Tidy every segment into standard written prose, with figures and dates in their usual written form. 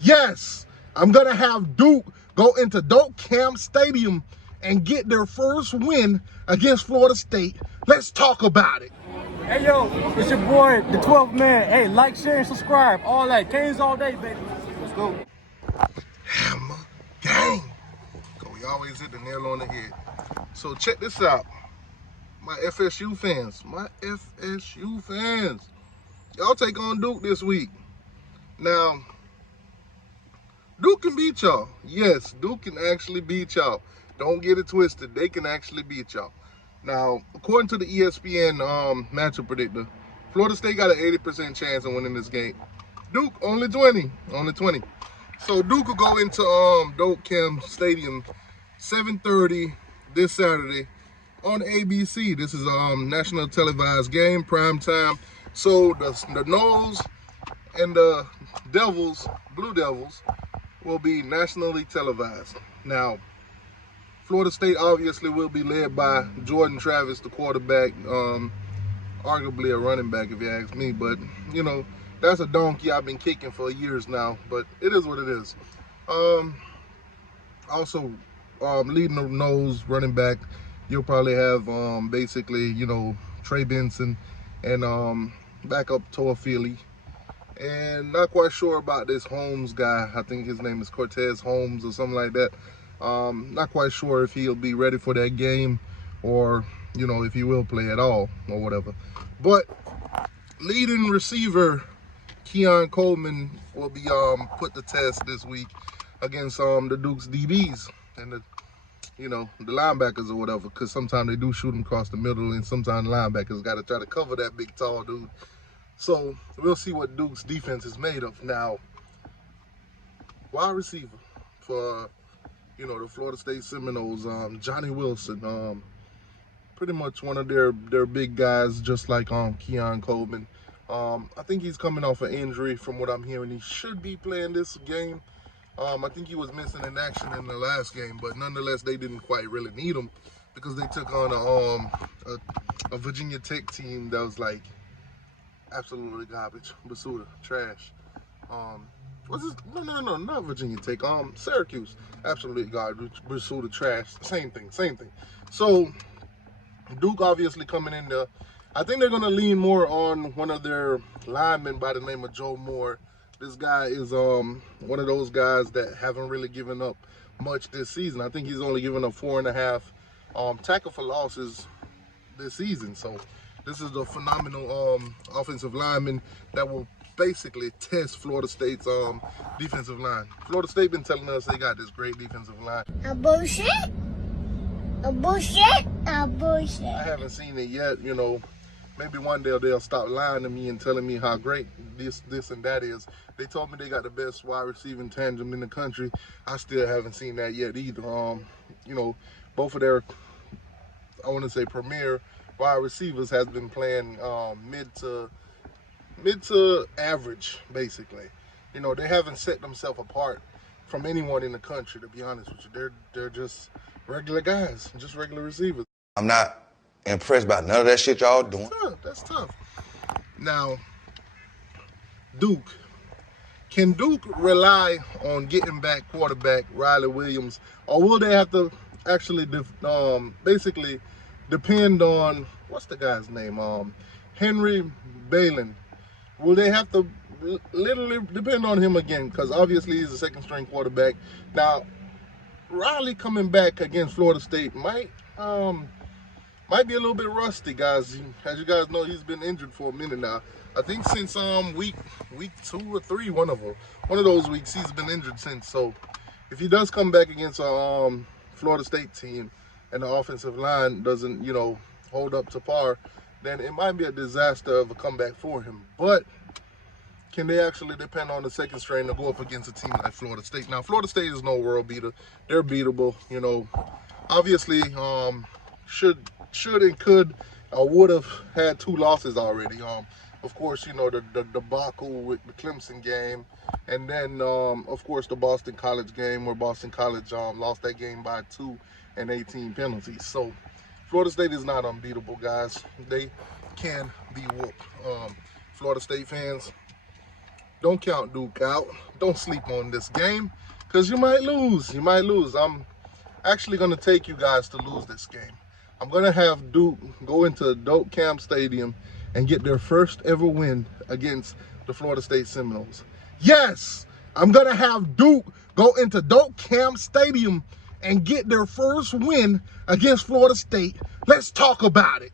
Yes, I'm going to have Duke go into Doak Stadium and get their first win against Florida State. Let's talk about it. Hey yo, it's your boy, the 12th man. Hey, like, share, and subscribe. All that. Canes all day, baby. Let's go. Hammer gang. We always hit the nail on the head. So check this out. My FSU fans. Y'all take on Duke this week. Now, Duke can beat y'all. Yes, Duke can actually beat y'all. Don't get it twisted. They can actually beat y'all. Now, according to the ESPN matchup predictor, Florida State got an 80% chance of winning this game. Duke, only 20. So Duke will go into Doak Stadium 7:30 this Saturday on ABC. This is a national televised game, prime time. So the Noles and the Blue Devils, will be nationally televised. Now, Florida State obviously will be led by Jordan Travis, the quarterback, arguably a running back if you ask me, but you know, that's a donkey I've been kicking for years now, but it is what it is. Also, leading the nose running back, you'll probably have basically, you know, Trey Benson and backup Toa Philly. And not quite sure about this Holmes guy. I think his name is Cortez Holmes or something like that. Not quite sure if he'll be ready for that game or, you know, if he will play at all or whatever. But leading receiver Keon Coleman will be put to test this week against the Duke's DBs and the linebackers or whatever, because sometimes they do shoot them across the middle and sometimes the linebackers got to try to cover that big tall dude. So we'll see what Duke's defense is made of. Now, wide receiver for, you know, the Florida State Seminoles, Johnny Wilson, pretty much one of their big guys, just like Keon Coleman. I think he's coming off an injury from what I'm hearing. He should be playing this game. I think he was missing in action in the last game, but nonetheless, they didn't quite really need him because they took on a Virginia Tech team that was like absolutely garbage. Basuda, trash. What's this? No, not Virginia Tech. Syracuse, absolutely garbage. Basuda, trash. Same thing. So Duke obviously coming in there. I think they're gonna lean more on one of their linemen by the name of Joe Moore. This guy is one of those guys that haven't really given up much this season. I think he's only given up 4.5 tackle for losses this season. So this is a phenomenal offensive lineman that will basically test Florida State's defensive line. Florida State been telling us they got this great defensive line. A bullshit. I haven't seen it yet, you know. Maybe one day they'll stop lying to me and telling me how great this and that is. They told me they got the best wide receiving tandem in the country. I still haven't seen that yet either. You know, both of their, I want to say, premier wide receivers has been playing mid to average, basically. You know, they haven't set themselves apart from anyone in the country, to be honest with you. They're just regular guys, just regular receivers. I'm not impressed by none of that shit y'all doing. That's tough. Now, Duke. Can Duke rely on getting back quarterback Riley Williams, or will they have to actually basically depend on, what's the guy's name? Henry Balin. Will they have to literally depend on him again? Because obviously he's a second string quarterback. Now, Riley coming back against Florida State might be a little bit rusty, guys. As you guys know, he's been injured for a minute now. I think since week 2 or 3, one of those weeks, he's been injured since. So if he does come back against a Florida State team and the offensive line doesn't, you know, hold up to par, then it might be a disaster of a comeback for him. But can they actually depend on the second string to go up against a team like Florida State? Now, Florida State is no world beater. They're beatable, you know. Obviously, should and could would have had 2 losses already. Of course, you know, the debacle with the Clemson game, and then of course the Boston College game where Boston College lost that game by 2 and 18 penalties. So Florida State is not unbeatable, guys. They can be whooped. Florida State fans, Don't count Duke out. Don't sleep on this game, because you might lose. You might lose. I'm actually going to take you guys to lose this game. I'm going to have Duke go into Doak Camp Stadium and get their first ever win against the Florida State Seminoles. Yes, I'm going to have Duke go into Doak Camp Stadium and get their first win against Florida State. Let's talk about it.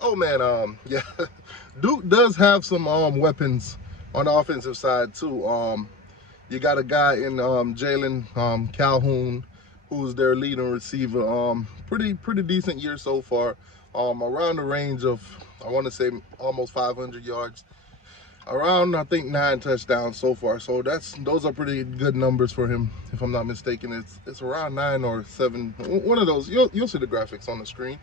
Oh man, yeah, Duke does have some weapons on the offensive side too. You got a guy in Jalen Calhoun, who's their leading receiver. Pretty decent year so far. Around the range of, I want to say, almost 500 yards. Around, I think, 9 touchdowns so far. So those are pretty good numbers for him, if I'm not mistaken. It's around 9 or 7, one of those. You'll see the graphics on the screen.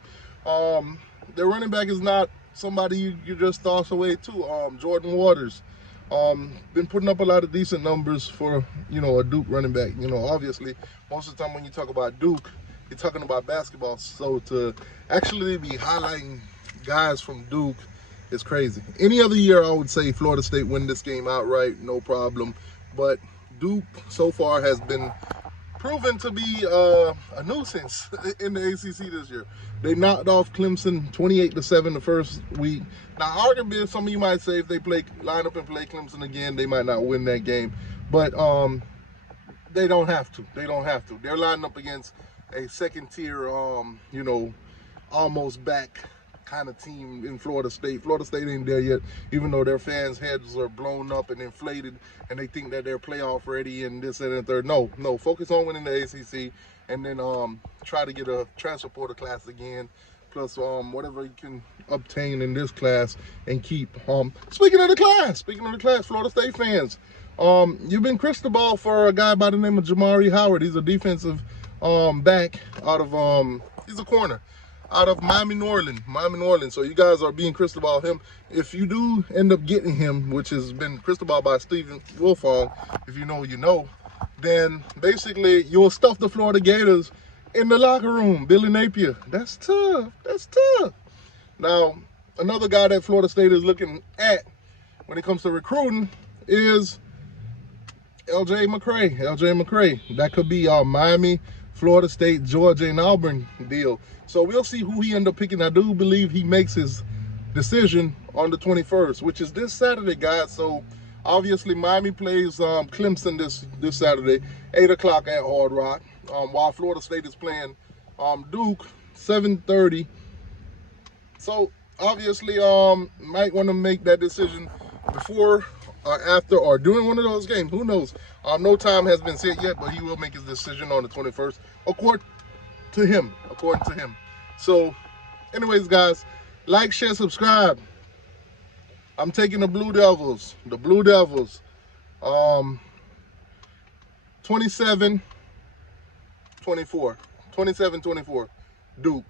Their running back is not somebody you just toss away too. Jordan Waters, been putting up a lot of decent numbers for, a Duke running back. Obviously, most of the time when you talk about Duke, you're talking about basketball. So to actually be highlighting guys from Duke is crazy. Any other year, I would say Florida State win this game outright, no problem. But Duke so far has been proven to be a nuisance in the ACC this year. They knocked off Clemson 28-7 the first week. Now, arguably, some of you might say if they line up and play Clemson again, they might not win that game. But they don't have to. They don't have to. They're lining up against a second-tier, almost back kind of team in Florida State. Florida State ain't there yet, even though their fans' heads are blown up and inflated, and they think that they're playoff ready and this and the third. No, focus on winning the ACC, and then try to get a transfer portal class again, plus whatever you can obtain in this class and keep. Speaking of the class, Florida State fans, you've been crystal ball for a guy by the name of Jamari Howard. He's a defensive back out of he's a corner out of Miami, New Orleans. So you guys are being crystal ball him. If you do end up getting him, which has been crystal ball by Stephen Wilfong, if you know, you know, then basically you'll stuff the Florida Gators in the locker room. Billy Napier. That's tough. That's tough. Now, another guy that Florida State is looking at when it comes to recruiting is LJ McCray. That could be Miami, Florida State, Georgia, and Auburn deal. So we'll see who he ends up picking. I do believe he makes his decision on the 21st, which is this Saturday, guys. So obviously Miami plays Clemson this Saturday, 8 o'clock at Hard Rock, while Florida State is playing Duke, 7:30. So obviously might want to make that decision before or after or during one of those games. Who knows? No time has been set yet, but he will make his decision on the 21st, according to him. So anyways, guys, like, share, subscribe. I'm taking the Blue Devils 27-24 Duke.